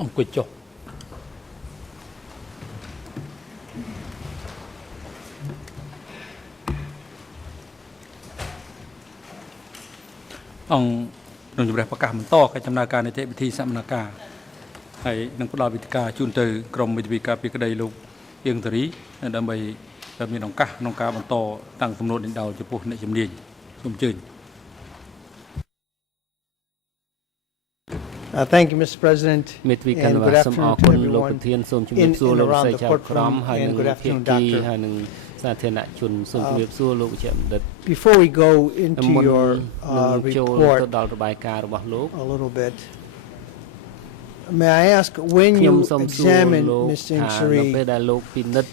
អង្គុយចុះអង្គនឹងជម្រះប្រកាសបន្តកិច្ចដំណើរការនីតិវិធីសកម្មភាពហើយនឹងផ្ដល់វិធីការជូនទៅក្រមវិទ្យាការពីក្តីលោកអៀងតារីដើម្បីមានឱកាសក្នុងការបន្តតាំងសំណួរនេះដល់ចំពោះអ្នកជំនាញសូមអញ្ជើញ Thank you, Mr. President, មេធាវីកណ្ដាល and good សូមអរ afternoon គុ to ណលោក everyone ប្រធានសូមជម្រា in បសួរ and លោក around ស្រី the ចៅក្រម courtroom, ហើយនិង and good ភាគ afternoon, ី Doctor. ហើយនិងសាធារណជនសូមជម្រាបសួរលោកវិជ្ជបណ្ឌិត Before we go into មុន your នឹងចូលទៅ report ដល់របាយការណ៍របស់លោក a little bit, may I ask when ខ្ញុំ you សូមសួរ examined លោក Mr. ថានៅពេល Insari, ដែលលោកពិនិត្យ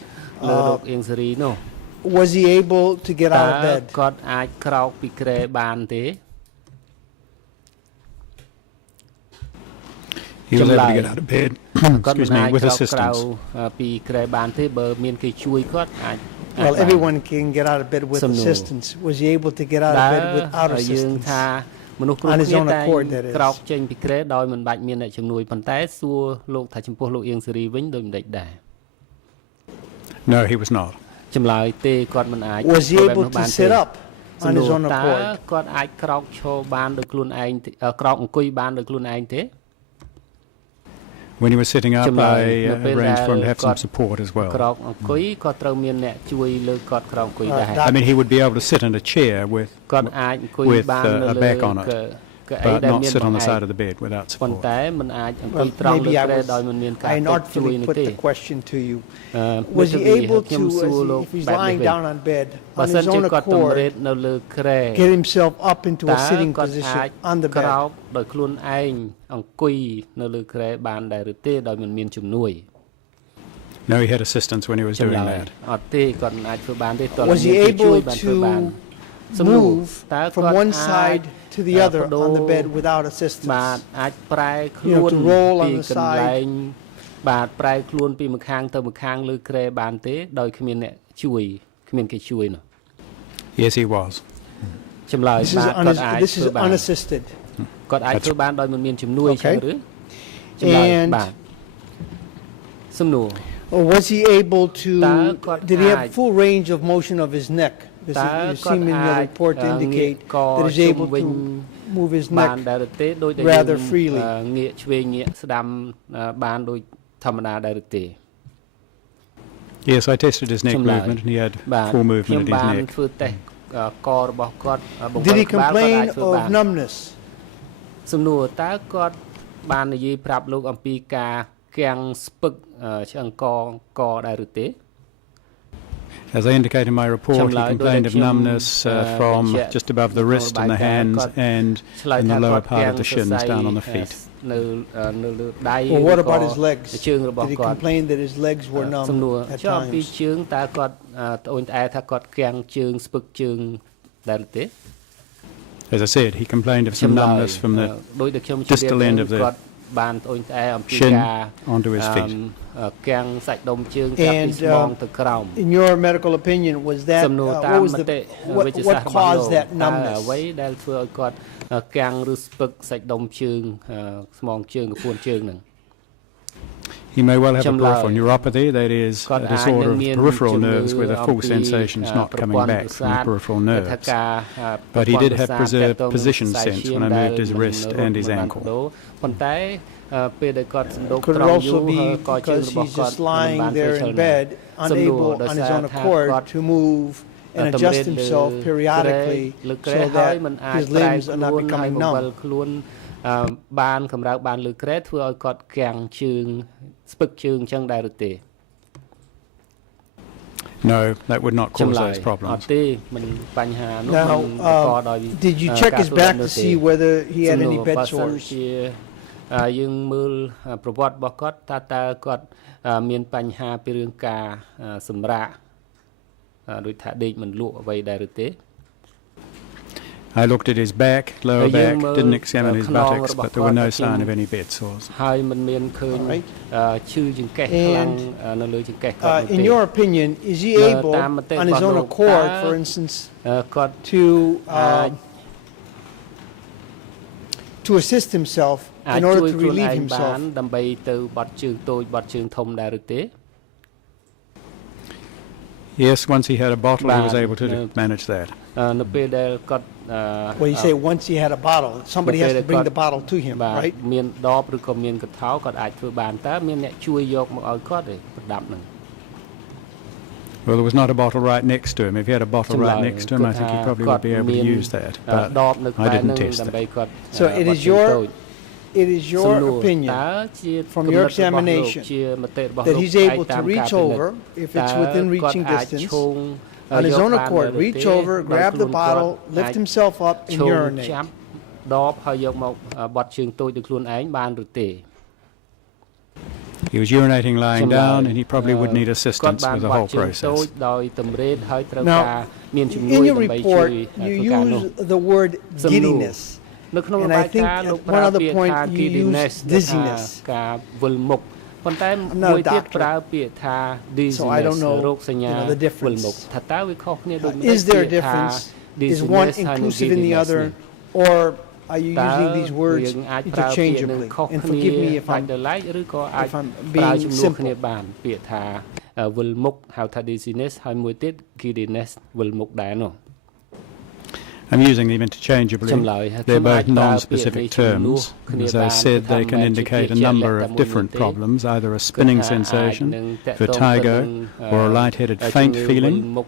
លើលោកអៀងសេរីនោះ was he able to get តើ out of bed? គាត់អាចក្រោកពីគ្រែបានទេ He was able to get out of bed, គាត់មិន excuse me, អាច with ក្រោកក្រៅ assistance. ពីគ្រែបានទេបើមានគេជួយគាត់អាច Well, everyone can get out of bed with Some no. assistance. Was he able to get out of តើ bed without យើង assistance? ថាមនុស្សគ្រប់ On his គ្នា own តែ accord, that is. ក្រោកចេញពីគ្រែដោយមិនបាច់មានអ្នកជំនួយប៉ុន្តែសួរលោកថាចំពោះលោកអៀងសេរីវិញដូចម្ដេចដែរ No, he was not. ចម្លើយទេគាត់មិនអាច Was he ធ្វើបែប able នោះ to បានទេ sit up សំ on ណួ his រ own តើ accord? គាត់អាចក្រោកឈរបានដោយខ្លួនឯងទេក្រោកអង្គុយបានដោយខ្លួនឯងទេ When he was sitting up, Châm lời, I nó bên arranged for him to là have some con- support as ក្រោ well. កអង្គុយគាត់ត្រូវមានអ្នកជួយលើគាត់ក្រោកអង្គុយដែរ I mean, he would be able to sit in a chair គាត់អាចអង្គុយ with បាន a នៅលើ back on it, កៅអី but ដែល not មាន sit on បង្ the អែ side ក of the bed without ប៉ុន្ support. តែមិនអាចអង្គុ Well, យត្រង់លើ maybe I គ្រែដោយមិនមានការ I ទុកជួយ inartfully នោះ put ទេ the question to you. អឺ Was មេ he ធាវី able ខ្ញុំ to, សួរលោក if he's បែបនេះ lying វិញ down on bed, បើ on សិន his ជា own គាត់តម្រេត accord, នៅលើគ្រែ get himself up into តើ a sitting គាត់អាច position on the ក្រោ bed? កដោយខ្លួនឯងអង្គុយនៅលើគ្រែបានដែរឬទេដោយមិនមានជំនួយ No, he had assistance when he was ចម្ doing លើយ that. អត់ទេគាត់មិនអាចធ្វើបានទេតើ Was he មានគេជួយ able បានធ្វើបាន to សំណួរ move តើ from គាត់ one អាច side to the other on the bed without បាទ assistance? អាចប្រែខ្លួន to roll on ពី the កន្លែងបាទប្រែខ្លួនពីម្ខាងទៅម្ខាងលើគ្រែបានទេដោយគ្មានអ្នកជួយគ្មានគេជួយនោះ Yes, he was. ចម្លើយ This is, បាទគាត់អាច this ធ្វើ is បាន unassisted. គាត់អាចធ្វើបានដោយមិនមានជំនួយ Okay. ចឹងឬចម្លើយ And- បាទសំណួរ Or was he able to, តើគាត់ did he have អាច full range of motion of his neck? Because តើ you គាត់ seem in អា your ច report to ងាក indicate ក that he's ជុំ able វិញ to move his បាន neck ដែរឬទេដោយតែ rather យើង freely. ងាកឆ្វេងងាកស្ដាំបានដោយធម្មតាដែរឬទេ Yes, I tested his neck Châm lời. movement, and he had បាទ full ខ្ញុំ movement of បាន his neck. ធ្វើតេស្តករបស់គាត់បង្វិ Did ល he ក្បាលគាត់អាច complain ធ្វើបា of ន numbness? សំណួរតើគាត់បាននិយាយប្រាប់លោកអំពីការគាំងស្ពឹកឆ្អឹងកដែរឬទេ As I indicate in my report, Châm he lời, complained đôi of khi numbness ông, from chạy just above the vô wrist and the bài ca, hands con- and ឆ្លើយ in ថា the គា lower ត់ part គាំ of ង the សរ shins សៃ down on the feet. នៅលើដៃ Well, what ឬ about ក៏ his legs? ជើងរបស់ Did he គាត់ complain that his legs were សំណួរ numb at ចុះពី times? ជើងតើគាត់ត្អូញត្អែថាគាត់គាំងជើងស្ពឹកជើងដែរឬទេ As I said, he complained of some ចម្លើយ numbness from the ដោយដែលខ្ញុំជម្រាប distal end of the គាត់បានត្អូញត្អែអំពី shin ការ onto his feet. គាំងសាច់ដុំជើងចាប់ពី And ស្មងទៅក្រោម in your medical opinion, was that, សំណួរតា what ម was ម the, តិវិទ្យាសាស្ what ត្ររបស់លោក caused that តើ numbness? អ្វីដែលធ្វើឲ្យគាត់គាំងឬស្ពឹកសាច់ដុំជើងស្មងជើងកពួនជើងហ្នឹង He may well have a Châm lời. peripheral neuropathy, that is, Con a ai disorder nâng of nhiên peripheral chừng nerves ngư where the ông full pi, sensation is notប្រ coming ព័ន្ធ back ប្រ from the សាទ peripheral គឺថា nerves. ការ But he did ប្រព័ន្ធ have ប្រសាទ preserved ទាក់ទងនឹង position ខ្សែ sense ឈាម when I ដែល moved his មិន wrist រត់ and his មិនបាន ankle. ដូរប៉ុន្តែពេលដែលគាត់សណ្ដូក Could ត្រ it ង់យូ also រ be កជើង because របស់ he's គាត់ just មិន lying បានធ្វើ there ចល in នា bed, សំណួរ unable ដោយ on សា his រ own ថា accord គាត់ to move and តម្រេ adjust ត himself periodically លើក្រែ so ហើយ that មិនអាច his ប្រែ limbs are ខ្លួន not ហើយ becoming បង្វិល numb? ខ្លួនបានកម្រើកបានលើក្រែធ្វើឲ្យគាត់គាំងជើងស្ពឹកជើងអញ្ចឹងដែរឬទេ No, that would not ចម្ cause លើយ those អត់ problems. ទេមិនបញ្ហានោះ Now, មិនបង្កដោយ did you check ការ his ធ្វើ back នោះ to ទេ see whether he had សំណួ any រ bed បើសិន sores? ជាយើងមើលប្រវត្តិរបស់គាត់តើគាត់មានបញ្ហាពីរឿងការសម្រាកដូចថាដេកមិនលក់អ្វីដែរឬទេ I looked at his back, lower Rồi dương back, mơ, didn't examine his khăn non buttocks, rồi but bọc there were no con, sign of nhưng- any bed sores. ហើយមិនមានឃើញ Alright. ឈឺចង្កេះខ្លាំងនៅលើចង្កេះគាត់នោះ In ទេ your opinion, is he Nờ, able, tam mà tên on his con own lục accord, ta- for instance, គាត់ to to assist himself អាច in ជួយ order to ខ្លួនឯ relieve ងបាន himself. ដើម្បីទៅបត់ជើងតូចបត់ជើងធំដែរឬទេ Yes, once he had a bottle, he was Ban, able to no. manage that. នៅពេលដែលគាត់អឺ Well, you say once he had a bottle, somebody has to bring the bottle to him, បាទ right? មានដបឬក៏មានកថោគាត់អាចធ្វើបានតើមានអ្នកជួយយកមកឲ្យគាត់ទេប្រដាប់ហ្នឹង Well, there was not a bottle right next to him. If he had a bottle right next to him, I think he probably would be able to use that. ដ But បនៅក្ I បែរ didn't ហ្នឹង test ដើម្បី that. គាត់ So it is your សំ your ណួរ opinion តើជា from គំនិត your របស់លោក examination ជាមតិរបស់ that លោក he's ឯង able តា to មការ reach ពិនិត្យ over if តើ it's within គាត់ reaching អាច distance ឈោង on his យក own បាន accord, ឬ reach ទេ over, ដោយ grab the ខ្លួនគាត់ bottle, អាច lift himself up, and ឈោង urinate. ចាប់ដបហើយយកមកបត់ជើងតូចដោយខ្លួនឯងបានឬទេ He was urinating lying ចម្លើយ down, and he probably would need គាត់ assistance បាន with the បត់ whole ជើងតូច process. ដោយតម្រេតហើយត្រូវ Now, ការមានជំនួ In យ your ដើម្បីជួយ report, you ធ្វើការនោះ use the word សំណួរ giddiness. នៅក្នុងរ And បា I យ think ការណ៍ at លោក one ប្រើ other ពាក្យ point ថា you giddiness use ដែលថា dizziness. ការវិលមុខប៉ុន្តែ I'm not a មួយទៀត doctor, ប្រើពាក្យថា so I don't dizziness know, រោគសញ្ញា the វិលមុខ difference. ថាតើវាខុសគ្នាដូចម្តេច Is there a ពាក្យថា difference? Is one dizziness ហើយនិង inclusive in the giddiness other, នេះ or are you តើ using these words យើងអាចប្រើពាក្យនឹង interchangeably? ខុស And គ្នា forgive me if ដាច់ I'm ដោយឡែកឬក៏អាច if I'm ប្រើ being ជំនួសគ្នា simple. បានពាក្យថាវិលមុខហៅថា dizziness ហើយមួយទៀត giddiness វិលមុខដែរនោះ I'm using them interchangeably. ចម្លើយ They're ខ្ញុំអាច both ប្រើពាក្យ non-specific នេះជំនួស terms. គ្នា As បា I ន said, គឺថា they មិន can មែនជា indicate ពា a ក្យជាក់ number លាក់តែ of មួយ different ទេ problems, either a គឺ spinning ថាអាច sensation, នឹងតកតងទៅ vertigo, នឹង or a lightheaded ជំ faint ងឺវិល feeling, មុខ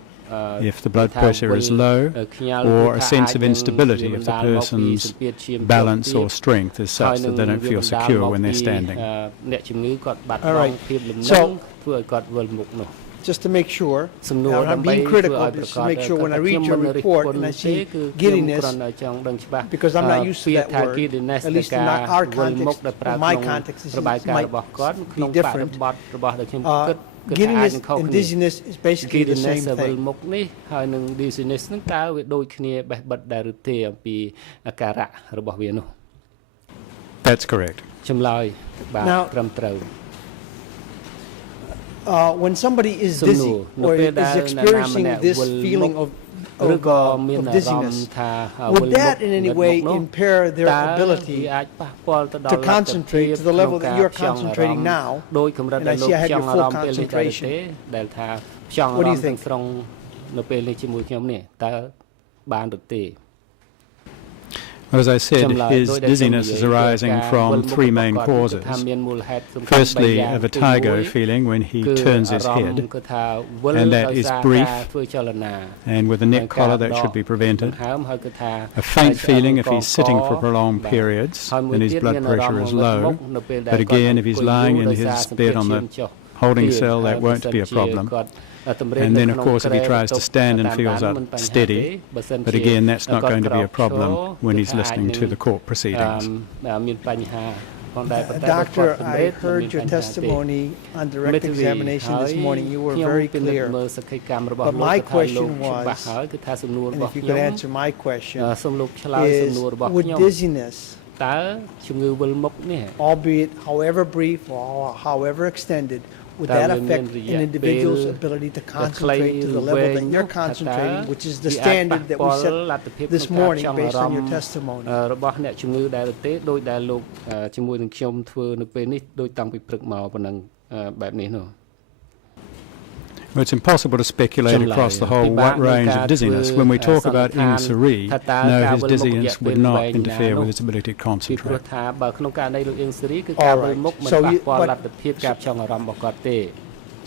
if the blood ថា pressure វិល is low, ខ្ញាល់ or គឺ a ថា sense អាច of នឹង instability if the បណ្ដាលមកពី person's សម្ពាធឈាម balance ជាប់ or strength is ហើយ such នឹង that they don't feel វាបណ្ដាល secure មក when ពី they're standing. អ្នកជំងឺគាត់បាត់ប All ង់ right. ភាពលំនឹង So ធ្វើឲ្យគាត់វិលមុខនោះ Just to make sure, សំណួរ now I'm ដើម្បី being ធ្វើ critical, ឲ្យប្រ just កា to ស make sure when I ខ្ញុំ read មិន your រិះ report គន់ and I ទេ see គឺខ្ញុំ giddiness, គ្រាន់តែចង់ដឹងច្បាស់ because I'm not used to ពាក្យ that ថា word, giddiness at នៃ least in ការ our វិលមុខ context, ដែលប្រើ in ក្នុង my context, this របាយការណ៍ might របស់គាត់ក្នុង be បរិ different. បទរបស់ដែលខ្ញុំគិតគឺថាអាច Giddiness នឹងខុស and គ្នា dizziness is basically the giddiness same វិល thing. មុខនេះហើយនឹង dizziness ហ្នឹងតើវាដូចគ្នាបេះបិទដែរឬទេអំពីអាការៈរបស់វានោះ That's correct. ចម្លើយបាទ Now- ត្រឹមត្រូវ When somebody is សំណួ dizzy រនៅ or ពេលដែល is អ្នកណា experiencing ម្នាក់ this វិល feeling មុខ of ឬក៏មានអារម្មណ៍ dizziness, ថាវិល would មុខ that in any way នោះ impair their តើ ability វាអាចប៉ះពាល់ទៅដល់ to concentrate to the level that you're concentrating now? ដោយកម្រិត And ដែល I លោក see I have ច your ង់អា full រម្មណ៍ពេលនេះដែរទេ concentration. ដែលថាចង់អា What រ do ម្ម you ណ៍ទាំង think? ស្រុងនៅពេលនេះជាមួយខ្ញុំនេះតើបានឬទេ As I said, ចម្លើយ his ដោយដែលខ្ញុំ dizziness និ is យាយ arising ការ from វិលមុខ three របស់ main គាត់គឺ causes. ថាមានមូលហេតុសំខាន់ Firstly, 3យ៉ាង a ទី vertigo មួយ feeling when he គឺ turns អា his រម្មណ៍ head, គឺថាវិល and ដោយ that is សារ brief, ការធ្វើចលនា and with a neck collar that should be prevented. ហើមហើយគឺថា A faint feeling if he's sitting for ក prolonged បាទ periods ហើយមួយ and his ទៀត blood មានអារម្ម pressure ណ៍ is ងឹតមុខ low. នៅពេលដែល But គាត់ again, if he's អង្គុយ lying យូរ in ដោយសារ his សម្ពាធ bed on ឈា the មចុះ holding ទៀត cell, ហើយ that won't បើសិន be a ជា problem. គាត់តម្រេត And នៅ then, ក្នុង of course, if he គ្រែ tries to បន្ទប់ stand and តាម feels បានមិនបញ្ហា unsteady, ទេបើសិន but ជា again, that's not គាត់ going to be a ក្រោកឈរ problem when គឺ he's ថាអាច listening នឹង to the court proceedings. មានបញ្ហាផងដែរប៉ុន្តែបើគាត់ Doctor, តម្រេ I ត heard មាន your បញ្ហាទេ testimony on direct មេធាវី examination ហើយ this morning. You were ខ្ញុំ very ពិនិត្យ clear. មើលសក្ខីកម្មរបស់ But លោក my គឺថាលោក question ច្បាស់ was, ហើយគឺថាសំណួរ and របស់ if you ខ្ញុំ could answer my question, សូមលោកឆ្លើយសំ is ណួររបស់ would ខ្ញុំ dizziness, តើជំងឺវិលមុខនេះ albeit however brief or however extended, would that affect an individual's ability to concentrate to the level that you're concentrating, which is the standard that we set this morning based on your testimony? របស់អ្នកជំងឺដែរទេដោយដែលលោកជាមួយនឹងខ្ញុំធ្វើនៅពេលនេះដោយតាំងពីព្រឹកមកប៉ុណ្ណឹងបែបនេះនោះ Well, it's impossible to speculate across the whole range of dizziness. When we talk about Ing Sari, no, his dizziness would not interfere with his ability to ពីព្រោះ concentrate. ថាបើក្នុងករណីលោកអ៊ីងសេរីគឺការវិលមុខមិនប៉ះពាល់លទ្ធភាពការផ្ចង់អារម្មណ៍របស់គាត់ទេ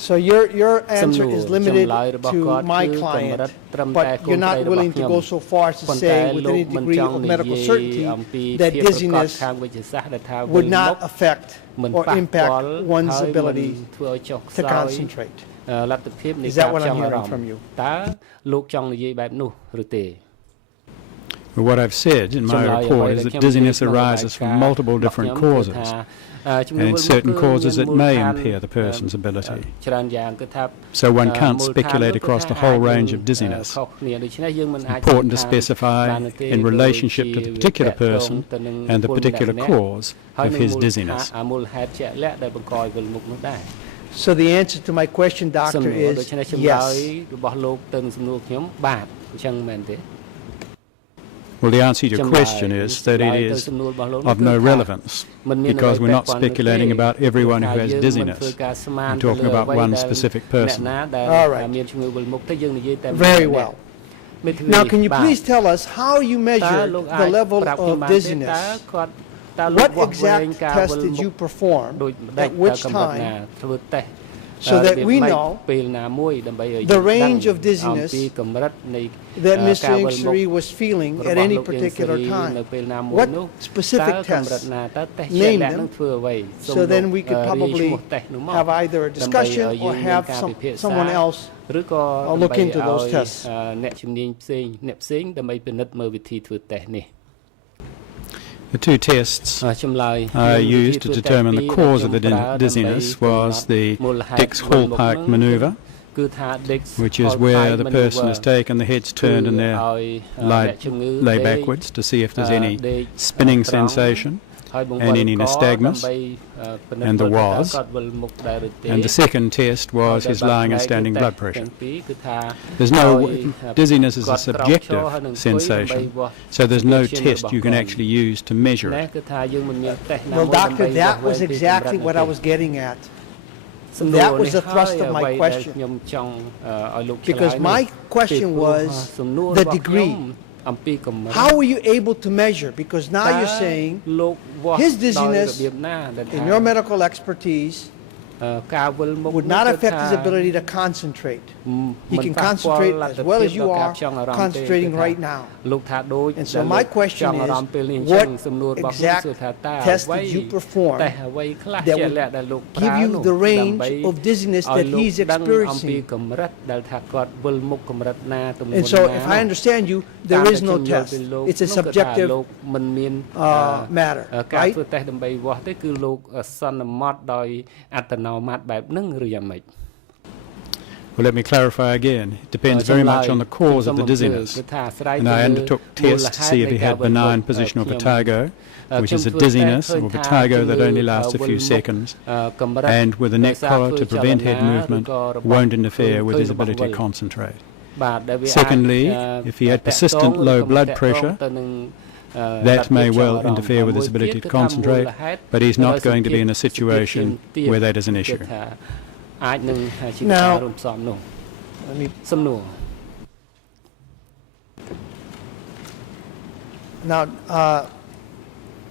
So your answer is limited to my client, but you're not willing to go so far as to say with any degree of medical certainty that dizziness would not affect or impact one's ability to concentrate. លទ្ធភាពនៃ Is ការ that what ផ្ច I'm ង់អារ hearing ម្ម from ណ៍ you? តើលោកចង់និយាយបែបនោះឬទេ Well, what I've said in my report is that dizziness arises from multiple different causes, and in certain causes it may impair the person's ability. ច្រើនយ៉ាងគឺថា So one can't speculate across the whole range of dizziness. ខុសគ្នាដូច្នេះយើងមិនអាច Important to specify in relationship to the particular person and the particular cause of his dizziness. មូលហេតុជាក់លាក់ដែលបង្កឲ្យវិលមុខនោះដែរ So the answer to my question, សំ doctor, ណួរដូ is ច្នេះចម្លើយ yes. របស់លោកទៅនឹងសំណួរខ្ញុំបាទអញ្ចឹងមែនទេ Well, the answer to your question is that it is of no relevance, because we're not speculating about everyone who has dizziness. We're talking about one specific person. All right. Very well. Now, can you please tell us how you measured the level of dizziness? What exact test did you perform at which time, so that we know the range of dizziness that Mr. Ingsari was feeling at any particular time? What specific tests? Name them, so then we could probably have either a discussion or have someone else look into those tests. The two tests used to determine the cause of the dizziness was the Dix-Hallpike maneuver, which is where the person is taken, the head's turned and they lay backwards to see if there's any spinning sensation and any nystagmus, and there was. And the second test was his lying and standing blood pressure. There's no, dizziness is a subjective sensation, so there's no test you can actually use to measure it. Well, doctor, that was exactly what I was getting at. That was the thrust of my question. Because my question was the degree. How were you able to measure? Because now you're saying his dizziness, in your medical expertise, would not affect his ability to concentrate. He can concentrate as well as you are concentrating right now. And so my question is, what exact test did you perform that would give you the range of dizziness that he's experiencing? And so if I understand you, there is no test. It's a subjective matter, right? Well, let me clarify again. It depends very much on the cause of the dizziness. And I undertook tests to see if he had benign positional vertigo, which is a dizziness or vertigo that only lasts a few seconds, and with a neck collar to prevent head movement, won't interfere with his ability to concentrate. Secondly, if he had persistent low blood pressure, that may well interfere with his ability to concentrate, but he's not going to be in a situation where that is an issue. Now,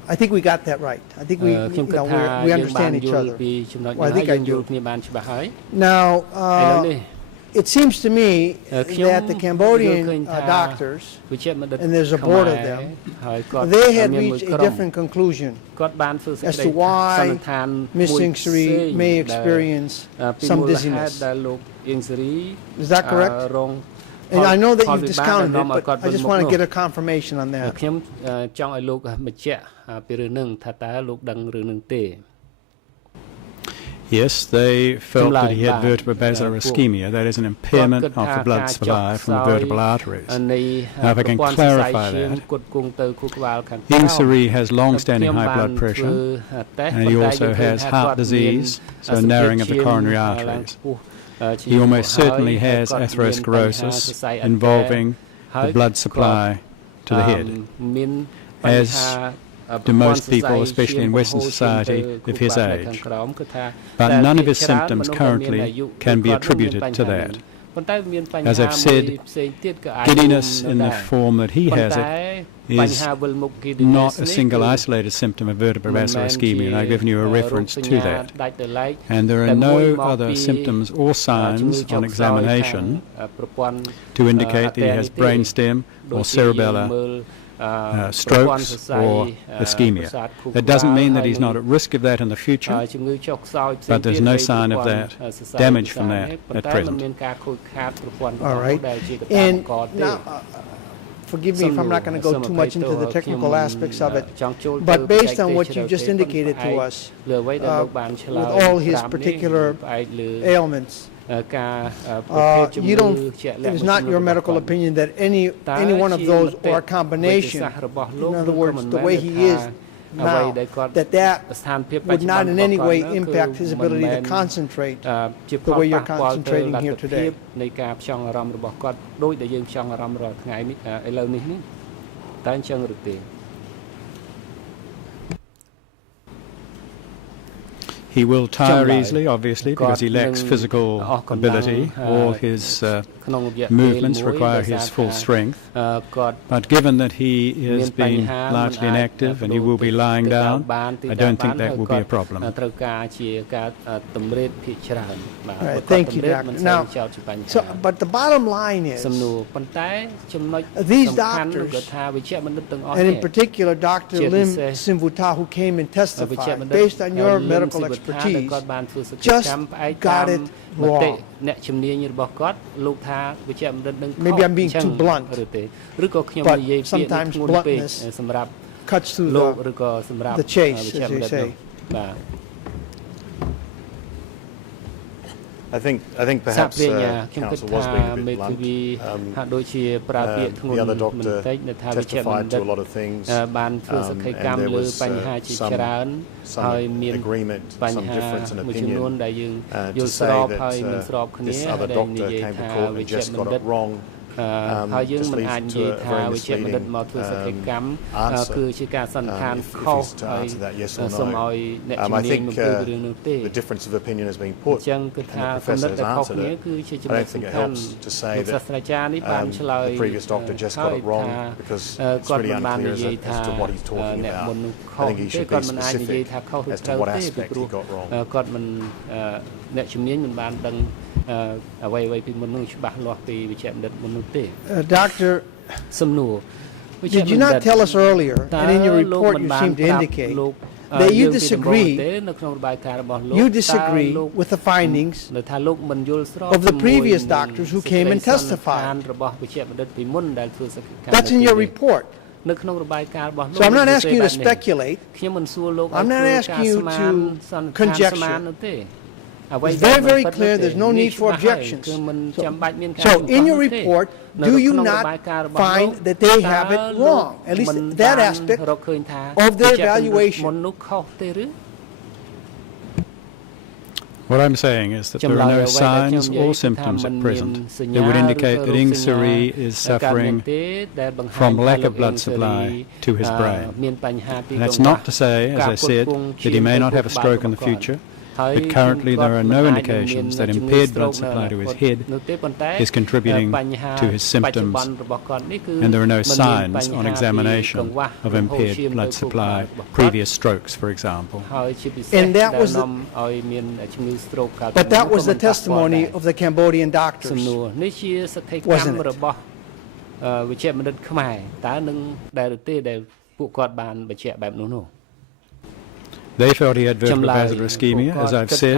I think we got that right. I think we understand each other. Well, I think I do. Now, it seems to me that the Cambodian doctors, and there's a board of them, they had reached a different conclusion as to why Ms. Ingsari may experience some dizziness. Is that correct? And I know that you've discounted it, but I just want to get a confirmation on that. Yes, they felt that he had vertebral ischemia, that is an impairment of the blood supply from the vertebral arteries. Now, if I can clarify that, Ingsari has long-standing high blood pressure, and he also has heart disease, so narrowing of the coronary arteries. He almost certainly has atherosclerosis involving the blood supply to the head, as to most people, especially in Western society of his age. But none of his symptoms currently can be attributed to that. As I've said, giddiness in the form that he has it is not a single isolated symptom of vertebrovascular ischemia, and I've given you a reference to that. And there are no other symptoms or signs on examination to indicate that he has brainstem or cerebellar strokes or ischemia. That doesn't mean that he's not at risk of that in the future, but there's no sign of that damage from that at present. All right. And now, forgive me if I'm not going to go too much into the technical aspects of it, but based on what you just indicated to us, with all his particular ailments, you don't, it is not your medical opinion that any one of those or a combination, in other words, the way he is now, that would not in any way impact his ability to concentrate the way you're concentrating here today. តើអញ្ចឹងឬទេ He will tire easily, obviously, because he lacks physical ability. All his movements require his full strength. But given that he is being largely inactive and he will be lying down, I don't think that will be a problem. Right, thank you, Doctor. Now, but the bottom line is, these doctors, and in particular Dr. Lim Simvuta, who came and testified, based on your medical expertise, just got it wrong. Maybe I'm being too blunt, but sometimes bluntness cuts through the chase, as they say. I think perhaps counsel was being a bit blunt. The other doctor testified to a lot of things, and there was some agreement, some difference in opinion to say that this other doctor came to court and just got it wrong. Just leads to a very misleading answer. If he's to answer that yes or no. I think the difference of opinion has been put, and the professor has answered it. I don't think it helps to say that the previous doctor just got it wrong, because it's really unclear as to what he's talking about. I think he should be specific as to what aspect he got wrong. Doctor, did you not tell us earlier, and in your report you seem to indicate, that you disagree with the findings of the previous doctors who came and testified? That's in your report. So I'm not asking you to speculate. I'm not asking you to conjecture. It's very, very clear there's no need for objections. So in your report, do you not find that they have it wrong? At least that aspect of their evaluation. What I'm saying is that there are no signs or symptoms at present that would indicate that Ieng Sary is suffering from lack of blood supply to his brain. And that's not to say, as I said, that he may not have a stroke in the future. But currently there are no indications that impaired blood supply to his head is contributing to his symptoms, and there are no signs on examination of impaired blood supply, previous strokes, for example. And that was but that was the testimony of the Cambodian doctors, wasn't it? They felt he had vertebral basilar ischemia, as I've said.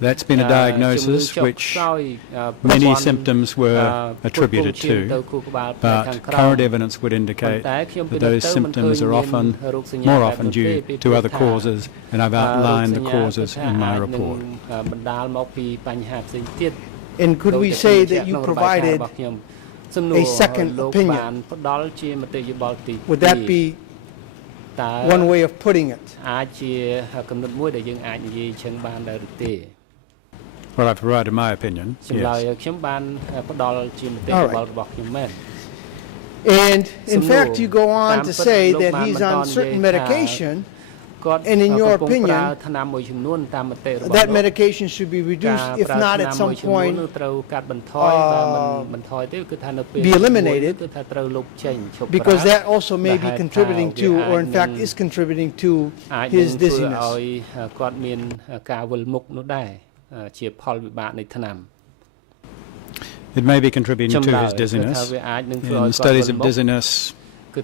That's been a diagnosis which many symptoms were attributed to, but current evidence would indicate that those symptoms are more often due to other causes, and I've outlined the causes in my report. And could we say that you provided a second opinion? Would that be one way of putting it? Well, I've provided my opinion, yes. And in fact, you go on to say that he's on certain medication, and in your opinion, that medication should be reduced, if not at some point be eliminated, because that also may be contributing to, or in fact is contributing to, his dizziness. It may be contributing to his dizziness. In studies of dizziness,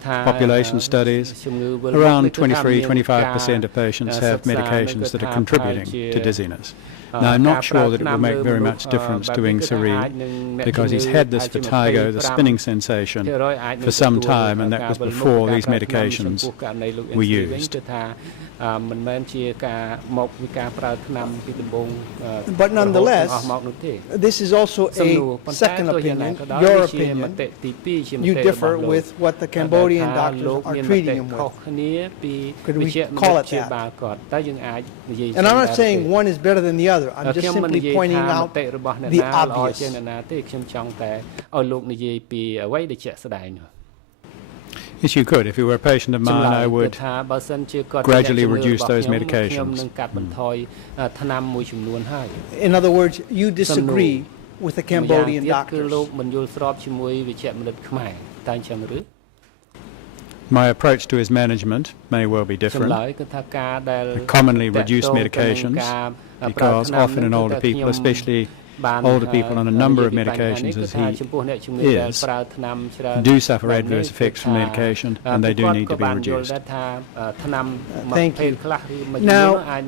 population studies, around 23-25% of patients have medications that are contributing to dizziness. Now, I'm not sure that it will make very much difference to Ieng Sary, because he's had this vertigo, the spinning sensation, for some time, and that was before these medications were used. But nonetheless, this is also a second opinion, your opinion. You differ with what the Cambodian doctors are treating him with. Could we call it that? And I'm not saying one is better than the other. I'm just simply pointing out the obvious. Yes, you could. If you were a patient of mine, I would gradually reduce those medications. In other words, you disagree with the Cambodian doctors. My approach to his management may well be different. I commonly reduce medications because often in older people, especially older people on a number of medications as he is, do suffer adverse effects from medication and they do need to be reduced. Thank you. Now, I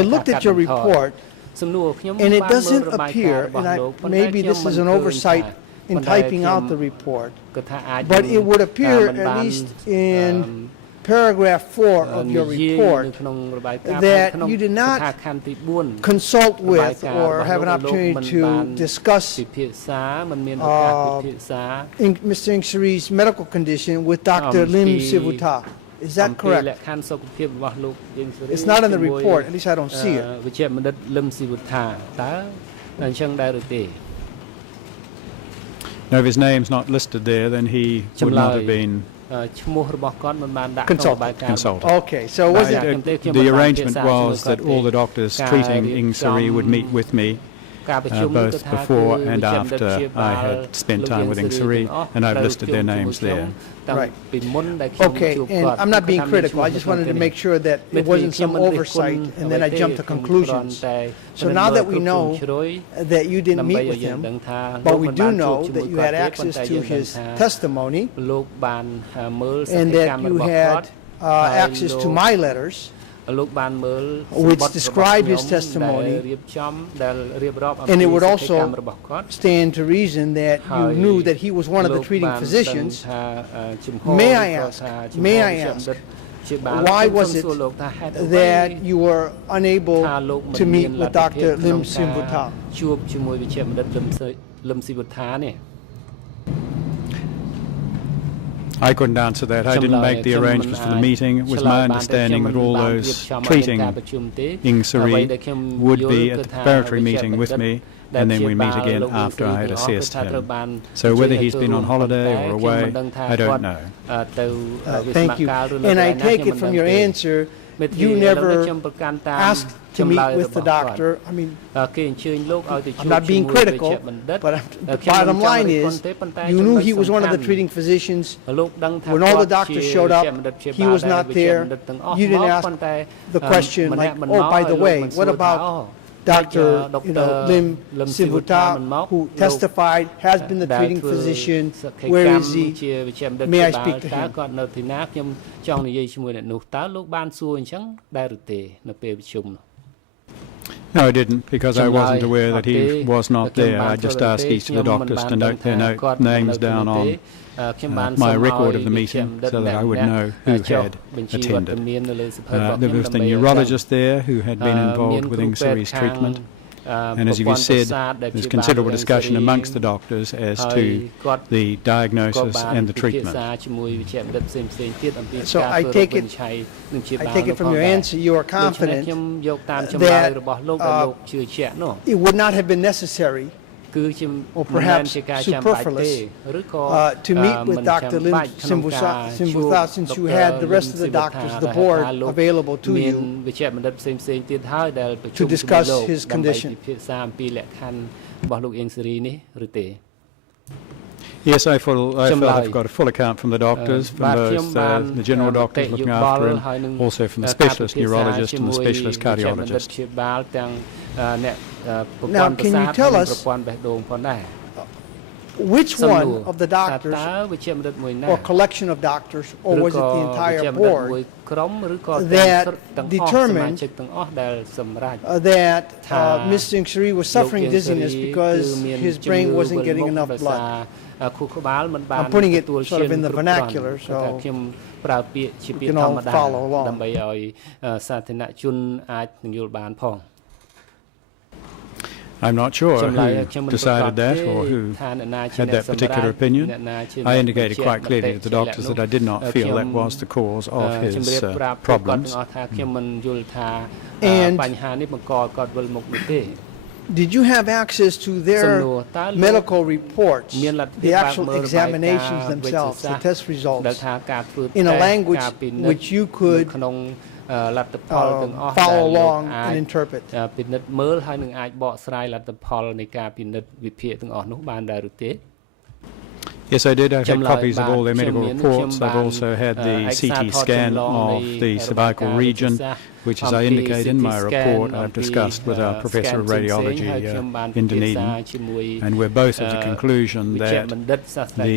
looked at your report and it doesn't appear, and maybe this is an oversight in typing out the report, but it would appear at least in paragraph 4 of your report that you did not consult with or have an opportunity to discuss Mr. Ingsari's medical condition with Dr. Lim Sivuta. Is that correct? It's not in the report, at least I don't see it. Now, if his name's not listed there, then he would not have been consulted. Okay, so was it the arrangement was that all the doctors treating Ing Sari would meet with me both before and after I had spent time with Ing Sari, and I've listed their names there. Right. Okay, and I'm not being critical. I just wanted to make sure that it wasn't some oversight and then I jumped to conclusions. So now that we know that you didn't meet with him, but we do know that you had access to his testimony and that you had access to my letters, which describe his testimony, and it would also stand to reason that you knew that he was one of the treating physicians. May I ask, why was it that you were unable to meet with Dr. Lim Sivuta? I couldn't answer that. I didn't make the arrangements for the meeting. It was my understanding that all those treating Ing Sari would be at the preparatory meeting with me, and then we meet again after I had assessed him. So whether he's been on holiday or away, I don't know. Thank you. And I take it from your answer, you never asked to meet with the doctor. I mean, I'm not being critical, but the bottom line is, you knew he was one of the treating physicians. When all the doctors showed up, he was not there. You didn't ask the question like, oh, by the way, what about Dr. Lim Sivuta, who testified, has been the treating physician, where is he? May I speak to him? No, I didn't, because I wasn't aware that he was not there. I just asked each of the doctors to note their names down on my record of the meeting so that I would know who had attended. There was the neurologist there who had been involved with Ing Sari's treatment. And as you said, there's considerable discussion amongst the doctors as to the diagnosis and the treatment. So I take it from your answer, you are confident that it would not have been necessary or perhaps superfluous to meet with Dr. Lim Sivuta, since you had the rest of the doctors, the board, available to you to discuss his condition. Yes, I felt I've got a full account from the doctors, from both the general doctors looking after him, also from the specialist neurologist and the specialist cardiologist. Now, can you tell us which one of the doctors, or collection of doctors, or was it the entire board, that determined that Mr. Ing Sari was suffering dizziness because his brain wasn't getting enough blood? I'm putting it sort of in the vernacular, so you can all follow along. I'm not sure who decided that or who had that particular opinion. I indicated quite clearly to the doctors that I did not feel that was the cause of his problems. And Did you have access to their medical reports, the actual examinations themselves, the test results, in a language which you could follow along and interpret? ពិនិត្យមើលហើយនឹងអាចបកស្រាយលទ្ធផលនៃការពិនិត្យវិភាគទាំងអស់នោះបានដែរឬទេ Yes, I did. I've had copies of all their medical reports. I've also had the CT scan of the cervical region, which, as I indicate in my report, I've discussed with our professor of radiology in Dunedin, and we're both of the conclusion that the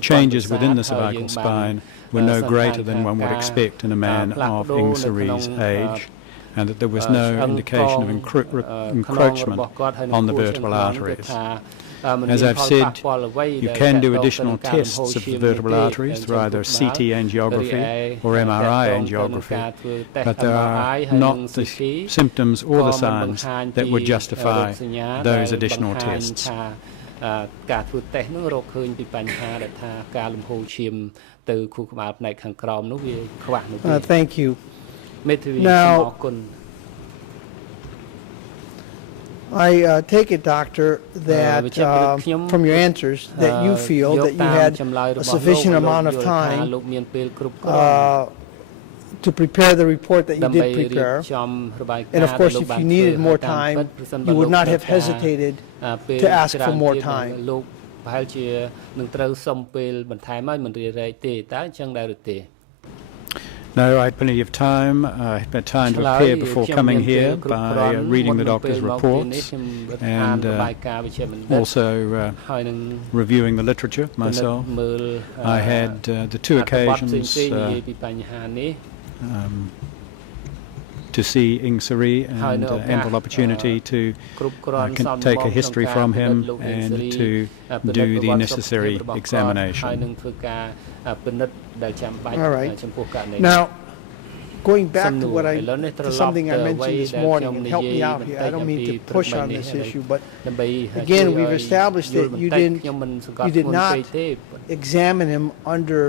changes within the cervical spine were no greater than one would expect in a man of Ing Sari's age, and that there was no indication of encroachment on the vertebral arteries. As I've said, you can do additional tests of the vertebral arteries through either CT angiography or MRI angiography, but there are not the symptoms or the signs that would justify those additional tests. ការធ្វើតេស្តនោះរកឃើញពីបញ្ហាដែលថាការលំហូរឈាមទៅខួរក្បាលផ្នែកខាងក្រោមនោះវាខ្វះនោះទេ Thank you. មេធាវីអរគុណ I take it, Doctor, that from your answers that you feel that you had a sufficient amount of time to prepare the report that you did prepare. And of course, if you needed more time, you would not have hesitated to ask for more time. ប្រហែលជានឹងត្រូវសុំពេលបន្ថែមហើយមិនរារែកទេតើអញ្ចឹងដែរឬទេ No, I had plenty of time. I had time to prepare before coming here by reading the doctor's reports and also reviewing the literature myself. I had the two occasions to see Ing Sari and ample opportunity to take a history from him and to do the necessary examination. All right. Now, going back to something I mentioned this morning, and help me out here. I don't mean to push on this issue, but again, we've established that you did not examine him under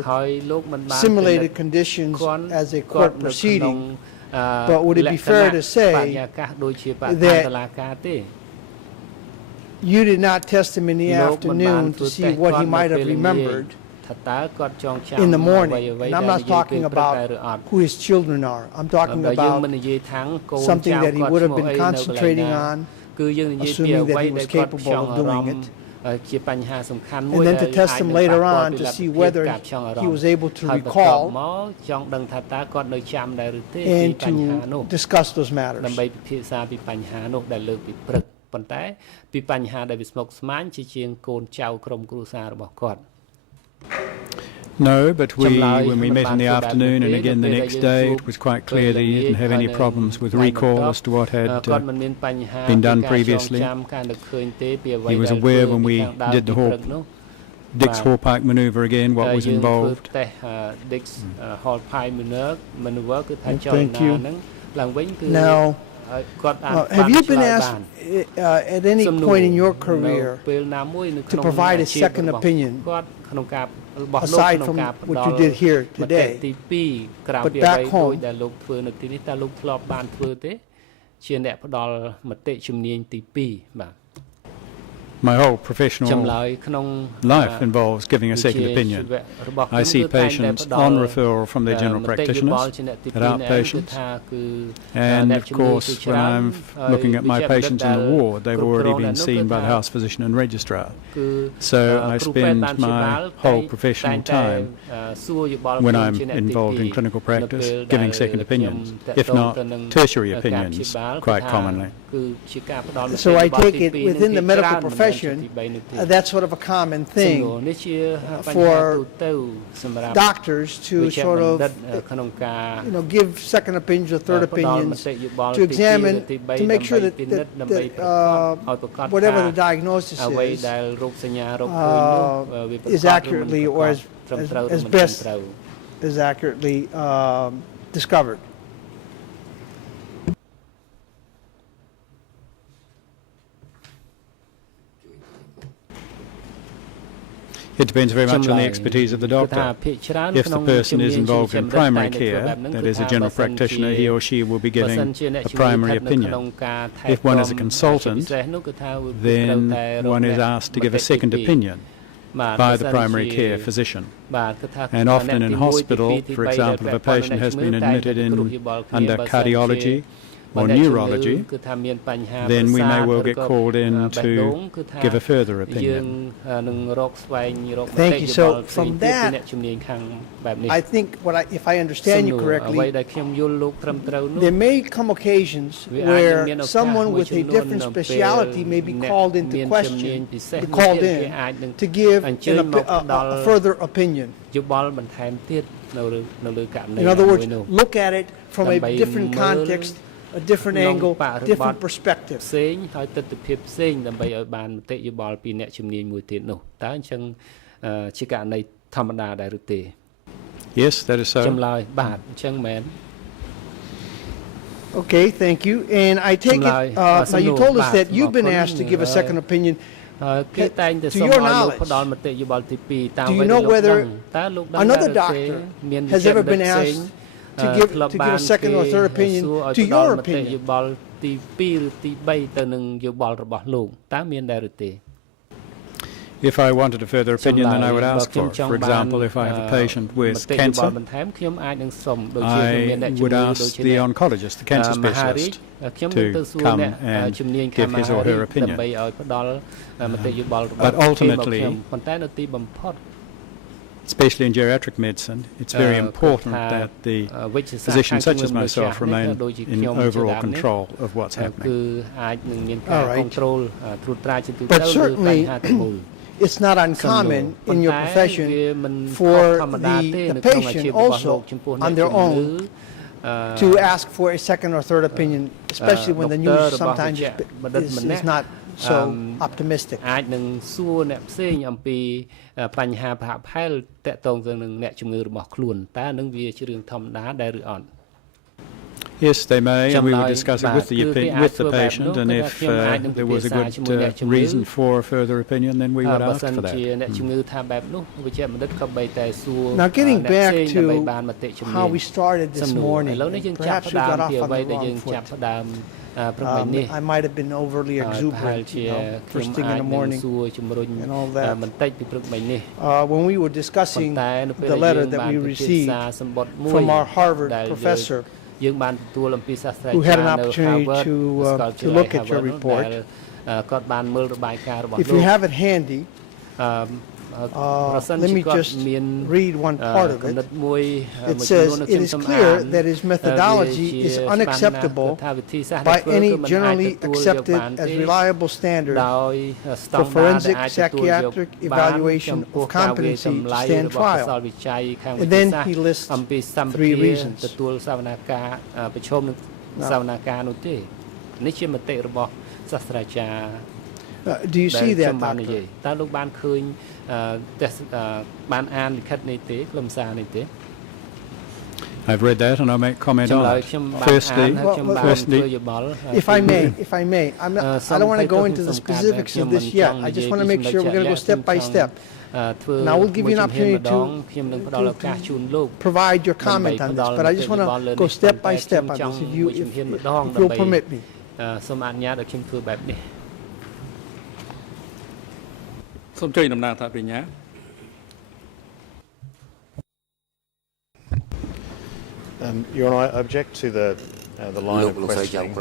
simulated conditions as a court proceeding. But would it be fair to say that you did not test him in the afternoon to see what he might have remembered in the morning? And I'm not talking about who his children are. I'm talking about something that he would have been concentrating on, assuming that he was capable of doing it. And then to test him later on to see whether he was able to recall and to discuss those matters. ដើម្បីពិភាក្សាពីបញ្ហានោះដែលលើកពីព្រឹកប៉ុន្តែពីបញ្ហាដែលវាស្មុគស្មាញជាជាងកូនចៅក្រុមគ្រួសាររបស់គាត់ No, but when we met in the afternoon and again the next day, it was quite clear that he didn't have any problems with recall as to what had been done previously. He was aware when we did the Dix Hallpike maneuver again, what was involved. Thank you. Now, have you been asked at any point in your career to provide a second opinion aside from what you did here today, but back home? My whole professional life involves giving a second opinion. I see patients on referral from their general practitioners at outpatients, and of course when I'm looking at my patients in the ward, they've already been seen by the house physician and registrar. So I spend my whole professional time when I'm involved in clinical practice giving second opinions, if not tertiary opinions, quite commonly. So I take it within the medical profession, that's sort of a common thing for doctors to sort of give second opinions or third opinions to examine, to make sure that whatever the diagnosis is accurately or as best as accurately discovered. It depends very much on the expertise of the doctor. If the person is involved in primary care, that is a general practitioner, he or she will be giving a primary opinion. If one is a consultant, then one is asked to give a second opinion by the primary care physician. And often in hospital, for example, if a patient has been admitted under cardiology or neurology, then we may well get called in to give a further opinion. Thank you. So from that, I think if I understand you correctly, there may come occasions where someone with a different speciality may be called into question, to give a further opinion. In other words, look at it from a different context, a different angle, different perspective. Yes, that is so. Okay, thank you. And I take it, now you told us that you've been asked to give a second opinion. To your knowledge, do you know whether another doctor has ever been asked to give a second or third opinion to your opinion? If I wanted a further opinion, then I would ask for it. For example, if I have a patient with cancer, I would ask the oncologist, the cancer specialist, to come and give his or her opinion. But ultimately, especially in geriatric medicine, it's very important that the physicians such as myself remain in overall control of what's happening. All right. But certainly, it's not uncommon in your profession for the patient also on their own to ask for a second or third opinion, especially when the news sometimes is not so optimistic. Yes, they may, and we will discuss it with the patient, and if there was a good reason for further opinion, then we would ask for that. Now, getting back to how we started this morning, perhaps we got off on the wrong foot. I might have been overly exuberant, first thing in the morning and all that. When we were discussing the letter that we received from our Harvard professor, who had an opportunity to look at your report, if you have it handy, let me just read one part of it. It says, it is clear that his methodology is unacceptable by any generally accepted as reliable standard for forensic psychiatric evaluation of competency to stand trial. And then he lists 3 reasons. Do you see that, Doctor? I've read that, and I'll make comment on it. Firstly, if I may, I don't want to go into the specifics of this yet. I just want to make sure we're going to go step by step. Now we'll give you an opportunity to provide your comment on this, but I just want to go step by step on this, if you'll permit me. Your Honor, I object to the line of questioning.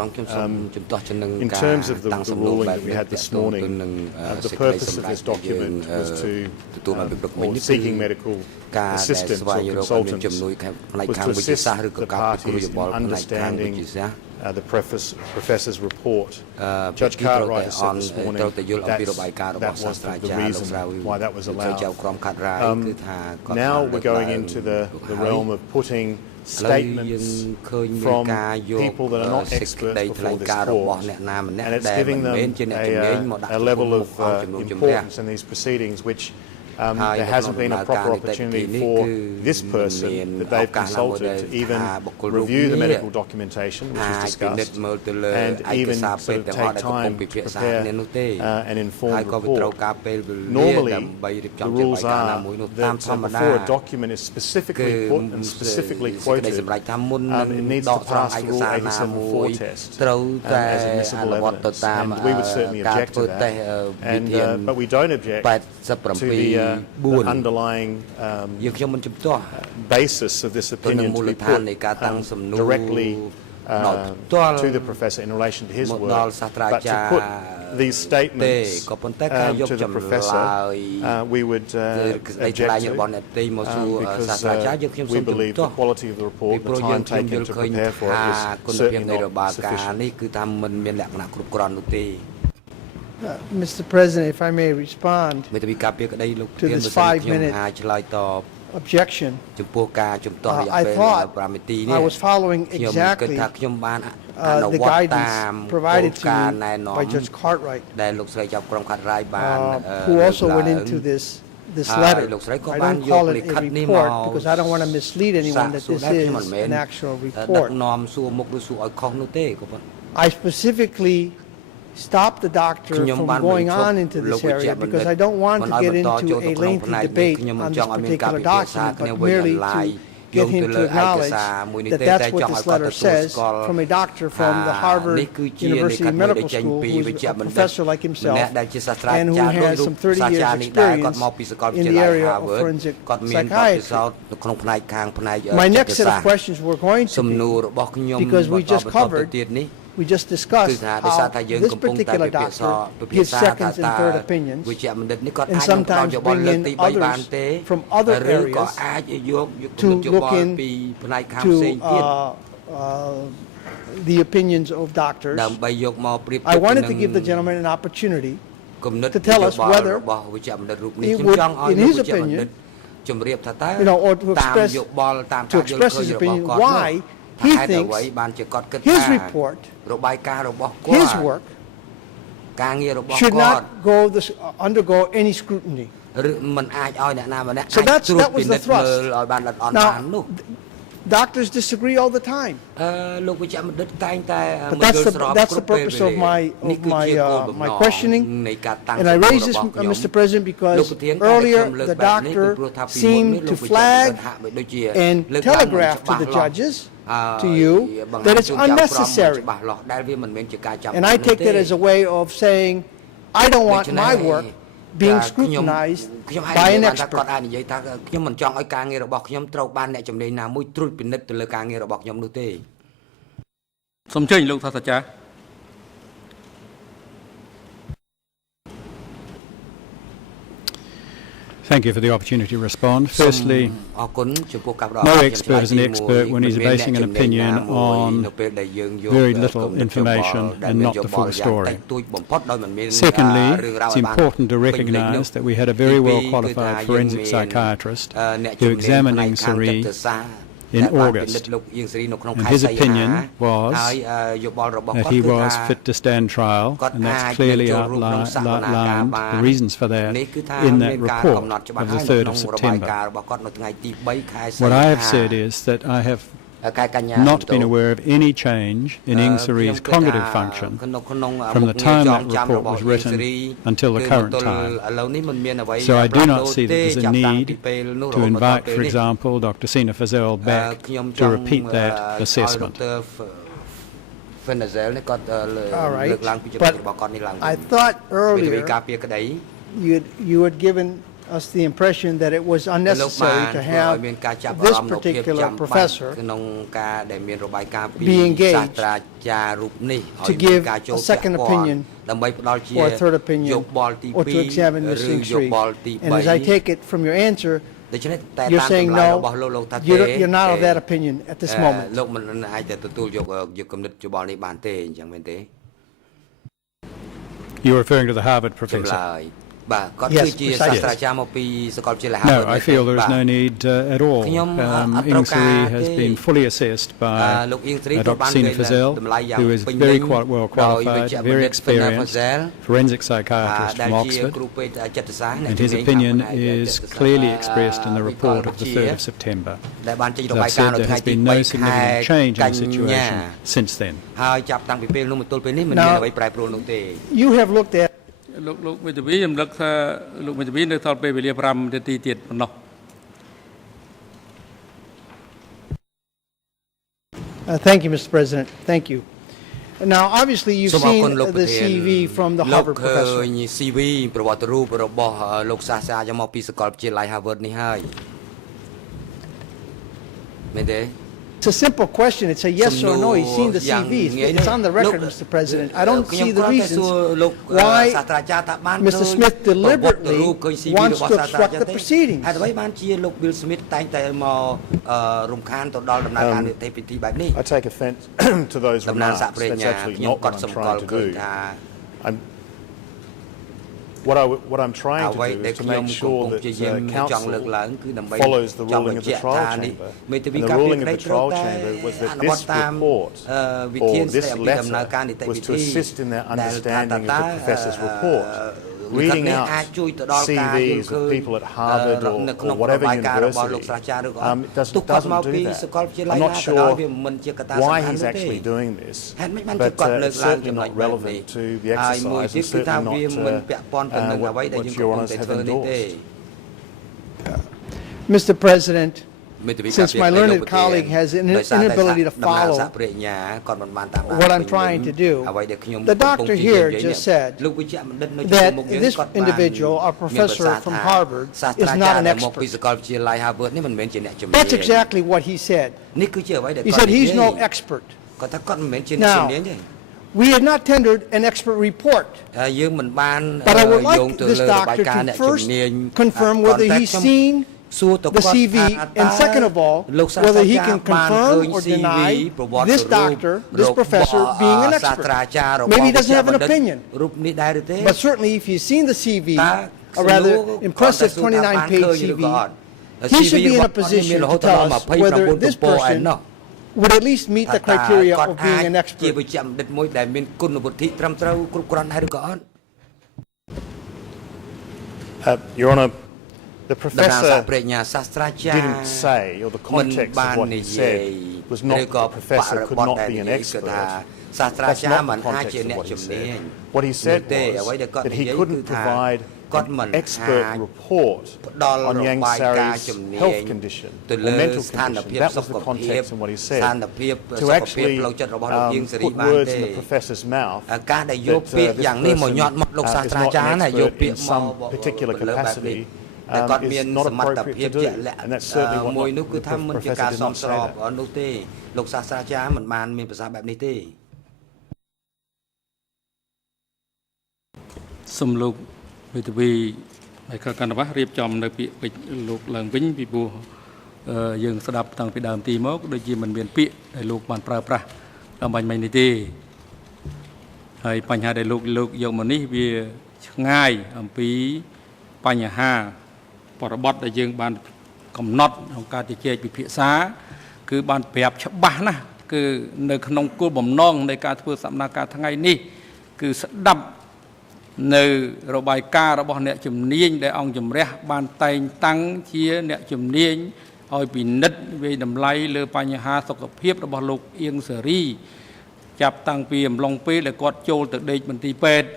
In terms of the ruling that we had this morning, the purpose of this document was or seeking medical assistance or consultants was to assist the parties in understanding the professor's report. Judge Cartwright has said this morning that was the reason why that was allowed. Now we're going into the realm of putting statements from people that are not experts before this court, and it's giving them a level of importance in these proceedings which there hasn't been a proper opportunity for this person that they've consulted to even review the medical documentation which is discussed and even sort of take time to prepare an informed report. Normally, the rules are that before a document is specifically put and specifically quoted, it needs to pass the Rule 87-4 test as admissible evidence, and we would certainly object to that. But we don't object to the underlying basis of this opinion to be put directly to the professor in relation to his work, but to put these statements to the professor, we would object to because we believe the quality of the report, the time taken to prepare for it is certainly not sufficient. Mr. President, if I may respond to this 5-minute objection, I thought I was following exactly the guidance provided to me by Judge Cartwright, who also went into this letter. I don't call it a report because I don't want to mislead anyone that this is an actual report. I specifically stop the doctor from going on into this area because I don't want to get into a lengthy debate on this particular document, but merely to get him to acknowledge that that's what this letter says from a doctor from the Harvard University Medical School who's a professor like himself and who has some 30 years experience in the area of forensic psychiatry. My next set of questions were going to be, because we just discussed how this particular doctor gives second and third opinions and sometimes bring in others from other areas to look into the opinions of doctors. I wanted to give the gentleman an opportunity to tell us whether he would, in his opinion, or to express his opinion, why he thinks his report, his work, should not undergo any scrutiny. So that was the thrust. Now, doctors disagree all the time. But that's the purpose of my questioning. And I raise this, Mr. President, because earlier the doctor seemed to flag and telegraph to the judges, to you, that it's unnecessary. And I take that as a way of saying, I don't want my work being scrutinized by an expert. សូមអញ្ជើញលោកសាស្ត្រាចារ្យ Thank you for the opportunity to respond. Firstly, no expert is an expert when he's basing an opinion on very little information and not the full story. Secondly, it's important to recognize that we had a very well-qualified forensic psychiatrist who examined Ng Sri in August, and his opinion was that he was fit to stand trial, and that's clearly outlined the reasons for that in that report of the 3rd of September. What I have said is that I have not been aware of any change in Ng Sri's cognitive function from the time that report was written until the current time. So I do not see that there's a need to invite, for example, Dr. Sina Fazel back to repeat that assessment. All right, but I thought earlier you had given us the impression that it was unnecessary to have this particular professor be engaged to give a second opinion or a third opinion or to examine Ms. Ng Sri. And as I take it from your answer, you're saying no, you're not of that opinion at this moment. You're referring to the Harvard professor? Yes, precisely. No, I feel there is no need at all. Ieng Sary has been fully assessed by Dr. Sina Fazell, who is very well qualified, very experienced, forensic psychiatrist from Oxford, and his opinion is clearly expressed in the report of the 3rd of September. As I've said, there has been no significant change in the situation since then. Now, you have looked at លោកមេធាវីខ្ញុំនឹកថាលោកមេធាវីនៅថតពេលវេលា5នាទីទៀតប៉ុណ្ណោះ Thank you, Mr. President. Thank you. Now, obviously, you've seen the CV from the Harvard professor. CV ប្រវត្តិរូបរបស់លោកសាស្ត្រាចារ្យមកពីសាកលវិទ្យាល័យ Harvard នេះហើយមែនទេ It's a simple question. It's a yes or no. He's seen the CV. It's on the record, Mr. President. I don't see the reasons why Mr. Smith deliberately wants to obstruct the proceedings. ហេតុអ្វីបានជាលោក Bill Smith តែងតែមករំខានទៅដល់ដំណើរការនីតិវិធីបែបនេះ I take offense to those remarks. That's actually not what I'm trying to do. What I'm trying to do is to make sure that counsel follows the ruling of the trial chamber. And the ruling of the trial chamber was that this report or this letter was to assist in their understanding of the professor's report. Reading out CVs of people at Harvard or whatever university doesn't do that. I'm not sure why he's actually doing this, but it's certainly not relevant to the exercise and certainly not what Your Honours have endorsed. Mr. President, since my learned colleague has an inability to follow what I'm trying to do, the doctor here just said that this individual, a professor from Harvard, is not an expert. That's exactly what he said. He said he's no expert. Now, we have not tendered an expert report, but I would like this doctor to first confirm whether he's seen the CV, and second of all, whether he can confirm or deny this doctor, this professor, being an expert. Maybe he doesn't have an opinion, but certainly if he's seen the CV, a rather impressive 29-page CV, he should be in a position to tell us whether this person would at least meet the criteria of being an expert. Your Honour, the professor didn't say, or the context of what he said was not that the professor could not be an expert. That's not the context of what he said. What he said was that he couldn't provide an expert report on Ieng Sary's health condition or mental condition. That was the context of what he said. To actually put words in the professor's mouth that this person is not an expert in some particular capacity is not appropriate to do, and that's certainly what the professor did not say that. សំលោកមេធាវីហើយក៏កណ្ដាស់រៀបចំនៅពាក្យពេចន៍លោកឡើងវិញពីព្រោះយើងស្ដាប់តាំងពីដើមទីមកដូចជាមិនមានពាក្យដែលលោកបានប្រើប្រាស់ដើម្បីមិននេះទេហើយបញ្ហាដែលលោកយកមកនេះវាឆ្ងាយអំពីបញ្ហាបរិបទដែលយើងបានកំណត់ក្នុងការជជែកពិភាក្សាគឺបានប្រាប់ច្បាស់ណាស់គឺនៅក្នុងគោលបំណងនៃការធ្វើសកម្មភាពថ្ងៃនេះគឺស្ដាប់នៅរបាយការណ៍របស់អ្នកជំនាញដែលអង្គជំរះបានតែងតាំងជាអ្នកជំនាញឲ្យពិនិត្យវិយតម្លៃលើបញ្ហាសុខភាពរបស់លោកអៀងសារីចាប់តាំងពីអំឡុងពេលដែលគាត់ចូលទៅដេកមន្ទីរពេទ្យ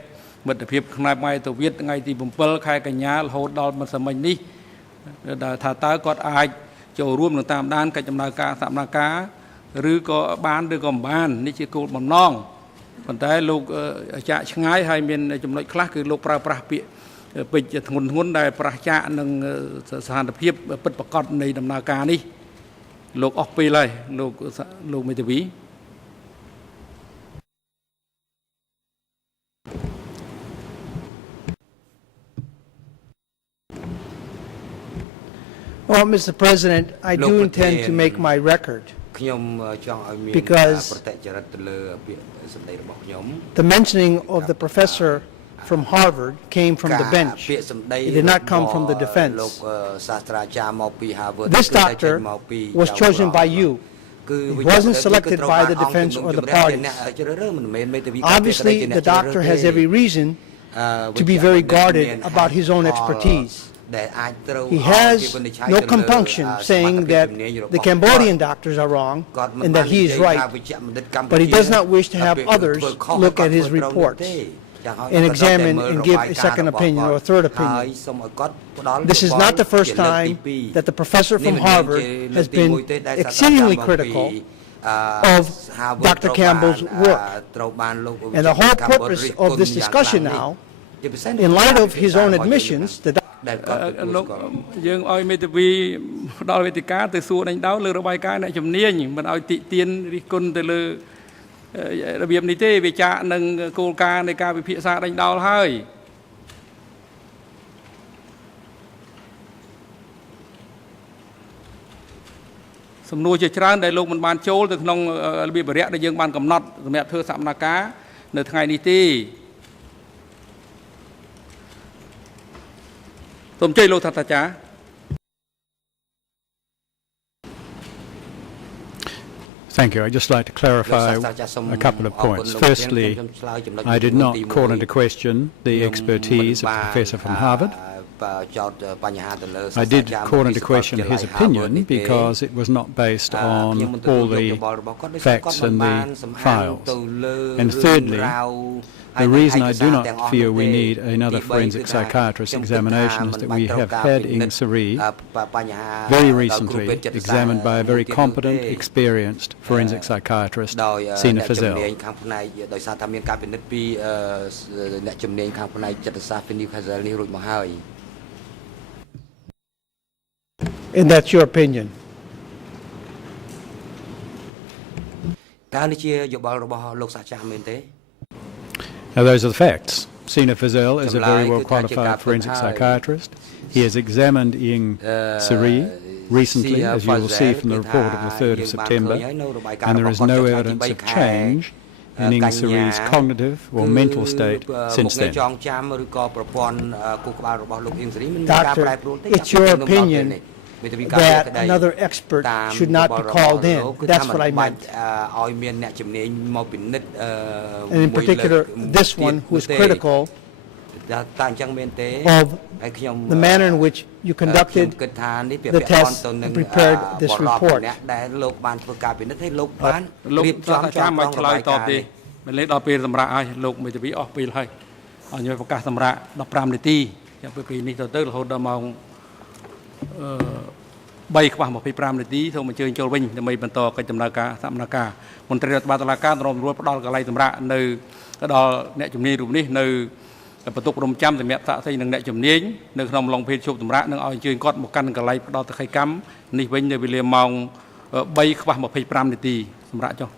មិត្តភាពខ្មែរម៉ែទៅវៀតថ្ងៃទី7ខែកញ្ញារហូតដល់មិនសម័យនេះថាតើគាត់អាចចូលរួមនឹងតាមដានកិច្ចដំណើរការសកម្មភាពឬក៏បានឬក៏មិនបាននេះជាគោលបំណងប៉ុន្តែលោកចាក់ឆ្ងាយហើយមានចំណុចខ្លះគឺលោកប្រើប្រាស់ពាក្យពេចន៍ធ្ងន់ដែលប្រឆាចនឹងស្ថានភាពពិតប្រាកដនៃដំណើរការនេះលោកអស់ពេលហើយលោកមេធាវី Well, Mr. President, I do intend to make my record because the mentioning of the professor from Harvard came from the bench. It did not come from the defense. This doctor was chosen by you. It wasn't selected by the defense or the parties. Obviously, the doctor has every reason to be very guarded about his own expertise. He has no compunction saying that the Cambodian doctors are wrong and that he is right, but he does not wish to have others look at his reports and examine and give a second opinion or a third opinion. This is not the first time that the professor from Harvard has been exceedingly critical of Dr. Campbell's work. And the whole purpose of this discussion now, in light of his own admissions, theយើងឲ្យមេធាវីដល់វេទិកាទៅសួរដេញដោលលើរបាយការណ៍អ្នកជំនាញមិនឲ្យតិទៀនរិះគន់ទៅលើរបៀបនេះទេវាចាក់នឹងគោលការណ៍នៃការវិភាគសាដេញដោលហើយសំណួរជាច្រើនដែលលោកមិនបានចូលទៅក្នុងរបៀបបរិយាដែលយើងបានកំណត់សម្រាប់ធ្វើសកម្មភាពនៅថ្ងៃនេះទេសូមជ័យលោកថាតាចារ្យ Thank you. I'd just like to clarify a couple of points. Firstly, I did not call into question the expertise of the professor from Harvard. I did call into question his opinion because it was not based on all the facts and the files. And thirdly, the reason I do not feel we need another forensic psychiatrist examination is that we have had Ieng Sary very recently examined by a very competent, experienced forensic psychiatrist, Sina Feazell. And that's your opinion. Now, those are the facts. Sina Feazell is a very well-qualified forensic psychiatrist. He has examined Ieng Sary recently, as you will see from the report of the 3rd of September, and there is no evidence of change in Ieng Sary's cognitive or mental state since then. Doctor, it's your opinion that another expert should not be called in. That's what I meant. And in particular, this one who is critical of the manner in which you conducted the test and prepared this report. 3 ខ្វះ 25 នាទីសូមអញ្ជើញចូលវិញដើម្បីបន្តកិច្ចដំណើរការសកម្មភាពមន្ត្រីរដ្ឋបាលតុលាការរំរួលផ្ដល់កន្លែងសម្រាប់នៅដល់អ្នកជំនាញរូបនេះនៅបន្ទប់រំចាំសម្រាប់សាកសីនឹងអ្នកជំនាញនៅក្នុងឡុងភេទជប់សម្រាប់នឹងឲ្យអញ្ជើញគាត់មកកាន់កន្លែងផ្ដល់តក្កកម្មនេះវិញនៅវេលាម៉ោង 3 ខ្វះ 25 នាទីសម្រាប់ចុះ